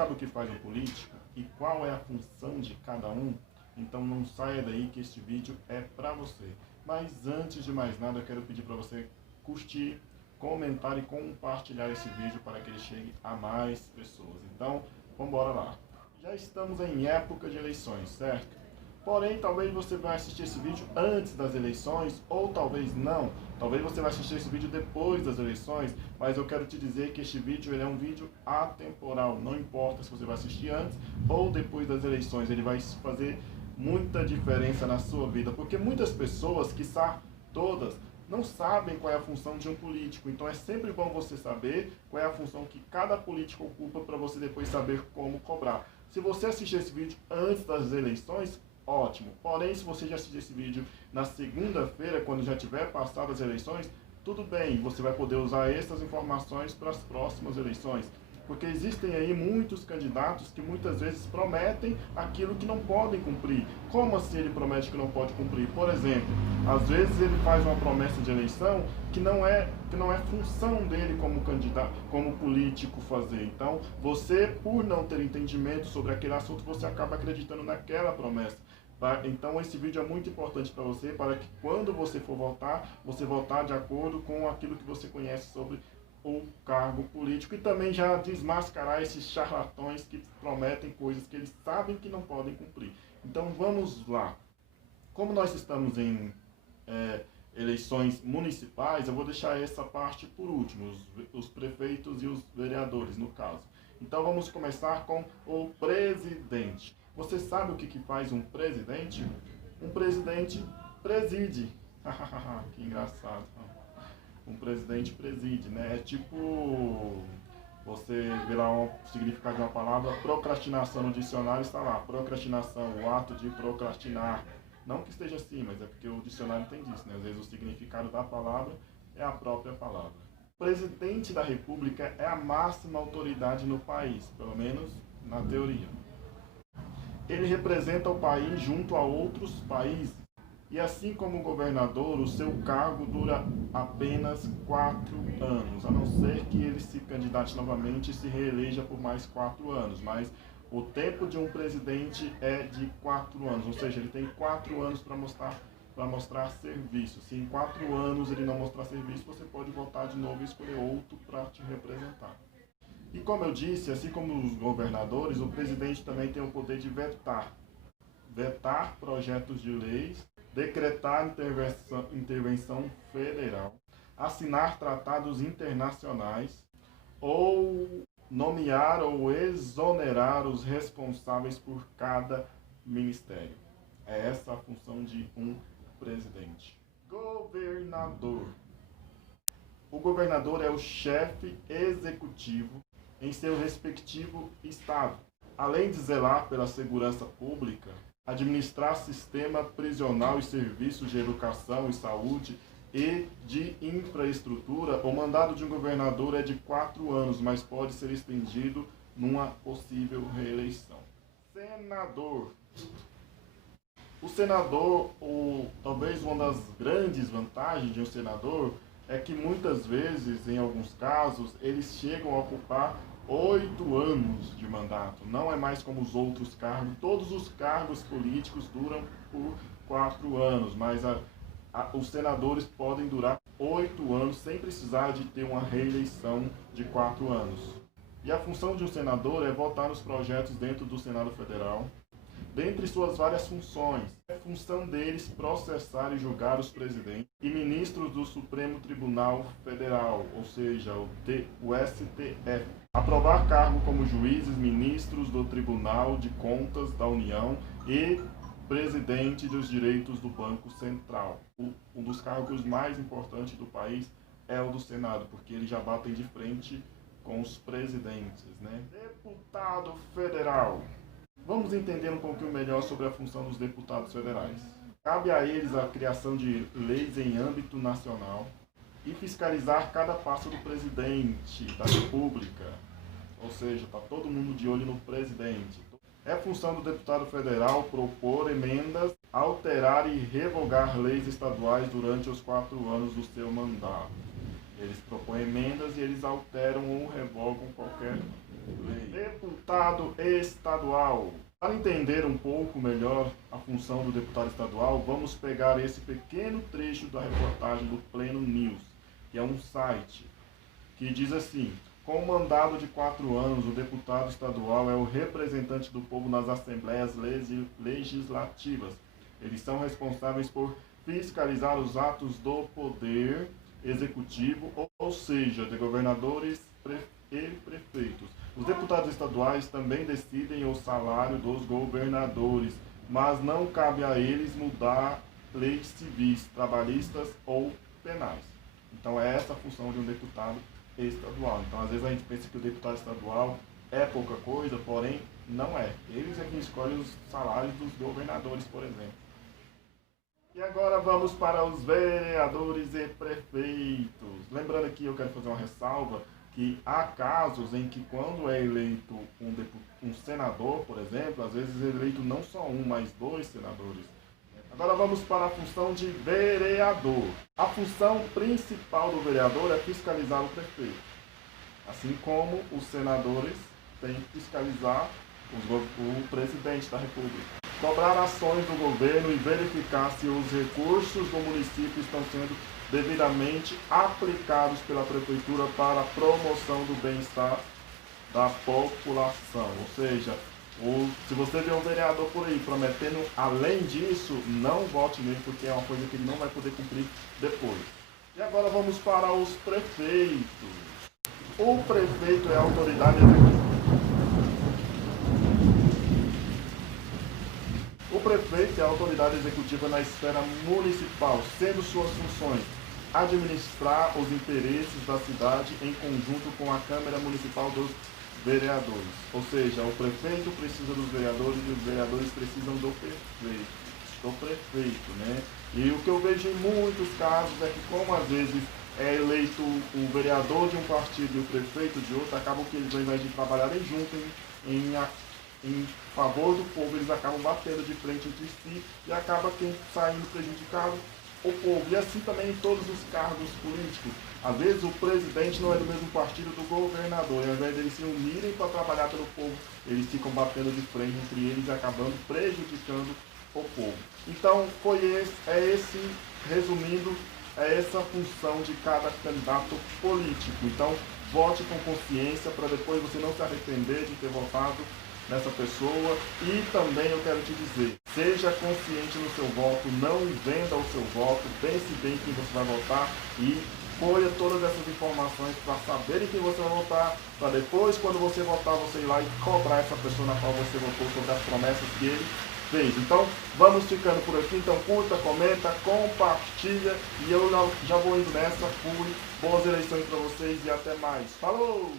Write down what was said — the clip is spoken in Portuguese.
sabe o que faz um político e qual é a função de cada um? Então não saia daí que este vídeo é para você. Mas antes de mais nada, eu quero pedir para você curtir, comentar e compartilhar esse vídeo para que ele chegue a mais pessoas. Então, vamos embora lá. Já estamos em época de eleições, certo? Porém, talvez você vai assistir esse vídeo antes das eleições, ou talvez não. Talvez você vai assistir esse vídeo depois das eleições, mas eu quero te dizer que este vídeo ele é um vídeo atemporal. Não importa se você vai assistir antes ou depois das eleições, ele vai fazer muita diferença na sua vida, porque muitas pessoas, quiçá todas, não sabem qual é a função de um político. Então é sempre bom você saber qual é a função que cada político ocupa para você depois saber como cobrar. Se você assistir esse vídeo antes das eleições, ótimo. Porém, se você já assistir esse vídeo na segunda-feira, quando já tiver passado as eleições, tudo bem, você vai poder usar essas informações para as próximas eleições. Porque existem aí muitos candidatos que muitas vezes prometem aquilo que não podem cumprir. Como assim ele promete que não pode cumprir? Por exemplo, às vezes ele faz uma promessa de eleição que não é função dele como candidato, como político fazer. Então, você, por não ter entendimento sobre aquele assunto, você acaba acreditando naquela promessa. Tá? Então esse vídeo é muito importante para você, para que quando você for votar, você votar de acordo com aquilo que você conhece sobre o cargo político, e também já desmascarar esses charlatões que prometem coisas que eles sabem que não podem cumprir. Então vamos lá. Como nós estamos em eleições municipais, eu vou deixar essa parte por último, os prefeitos e os vereadores no caso. Então vamos começar com o presidente. Você sabe o que faz um presidente? Um presidente preside. Que engraçado. Um presidente preside, né? É tipo, você vê lá o significado de uma palavra, procrastinação no dicionário está lá. Procrastinação, o ato de procrastinar. Não que esteja assim, mas é porque o dicionário tem disso, né? Às vezes o significado da palavra é a própria palavra. O presidente da República é a máxima autoridade no país, pelo menos na teoria. Ele representa o país junto a outros países. E assim como o governador, o seu cargo dura apenas 4 anos, a não ser que ele se candidate novamente e se reeleja por mais 4 anos. Mas o tempo de um presidente é de 4 anos, ou seja, ele tem 4 anos para mostrar serviço. Se em 4 anos ele não mostrar serviço, você pode votar de novo e escolher outro para te representar. E como eu disse, assim como os governadores, o presidente também tem o poder de vetar projetos de leis, decretar intervenção federal, assinar tratados internacionais ou nomear ou exonerar os responsáveis por cada ministério. É essa a função de um presidente. Governador. O governador é o chefe executivo em seu respectivo estado. Além de zelar pela segurança pública, administrar sistema prisional e serviços de educação e saúde e de infraestrutura, o mandato de um governador é de 4 anos, mas pode ser estendido numa possível reeleição. Senador. O senador, talvez uma das grandes vantagens de um senador, é que muitas vezes, em alguns casos, eles chegam a ocupar 8 anos de mandato. Não é mais como os outros cargos. Todos os cargos políticos duram por 4 anos, mas os senadores podem durar 8 anos sem precisar de ter uma reeleição de 4 anos. E a função de um senador é votar nos projetos dentro do Senado Federal. Dentre suas várias funções, é função deles processar e julgar os presidentes e ministros do Supremo Tribunal Federal, ou seja, o STF. Aprovar cargo como juízes, ministros do Tribunal de Contas da União e presidente dos direitos do Banco Central. Um dos cargos mais importantes do país é o do Senado, porque eles já batem de frente com os presidentes, né? Deputado federal. Vamos entender um pouquinho melhor sobre a função dos deputados federais. Cabe a eles a criação de leis em âmbito nacional e fiscalizar cada passo do presidente da República. Ou seja, está todo mundo de olho no presidente. É função do deputado federal propor emendas, alterar e revogar leis estaduais durante os 4 anos do seu mandato. Eles propõem emendas e eles alteram ou revogam qualquer lei. Deputado estadual. Para entender um pouco melhor a função do deputado estadual, vamos pegar esse pequeno trecho da reportagem do Pleno News, que é um site, que diz assim: com um mandado de 4 anos, o deputado estadual é o representante do povo nas assembleias legislativas. Eles são responsáveis por fiscalizar os atos do poder executivo, ou seja, de governadores e prefeitos. Os deputados estaduais também decidem o salário dos governadores, mas não cabe a eles mudar leis civis, trabalhistas ou penais. Então é essa a função de um deputado estadual. Então às vezes a gente pensa que o deputado estadual é pouca coisa, porém não é. Eles é quem escolhem os salários dos governadores, por exemplo. E agora vamos para os vereadores e prefeitos. Lembrando que eu quero fazer uma ressalva que há casos em que quando é eleito um senador, por exemplo, às vezes é eleito não só um, mas 2 senadores. Agora vamos para a função de vereador. A função principal do vereador é fiscalizar o prefeito, assim como os senadores têm que fiscalizar o presidente da República. Cobrar ações do governo e verificar se os recursos do município estão sendo devidamente aplicados pela prefeitura para a promoção do bem-estar da população. Ou seja, se você vê um vereador por aí prometendo além disso, não vote nele, porque é uma coisa que ele não vai poder cumprir depois. E agora vamos para os prefeitos. O prefeito é a autoridade executiva. O prefeito é a autoridade executiva na esfera municipal, sendo suas funções administrar os interesses da cidade em conjunto com a Câmara Municipal dos Vereadores. Ou seja, o prefeito precisa dos vereadores e os vereadores precisam do prefeito, né? E o que eu vejo em muitos casos é que, como às vezes é eleito o vereador de um partido e o prefeito de outro, acabam que eles, ao invés de trabalharem juntos em favor do povo, eles acabam batendo de frente entre si e acaba quem saindo prejudicado o povo. E assim também em todos os cargos políticos. Às vezes o presidente não é do mesmo partido do governador, e ao invés deles se unirem para trabalhar pelo povo, eles ficam batendo de frente entre eles e acabando prejudicando o povo. Então resumindo, é essa a função de cada candidato político. Então vote com consciência para depois você não se arrepender de ter votado nessa pessoa. E também eu quero te dizer, seja consciente no seu voto, não venda o seu voto, pense bem quem você vai votar e colha todas essas informações para saber em quem você vai votar, para depois, quando você votar, você ir lá e cobrar essa pessoa na qual você votou sobre as promessas que ele fez. Então, vamos ficando por aqui. Então, curta, comenta, compartilha e eu já vou indo nessa. Fui, boas eleições para vocês e até mais. Falou!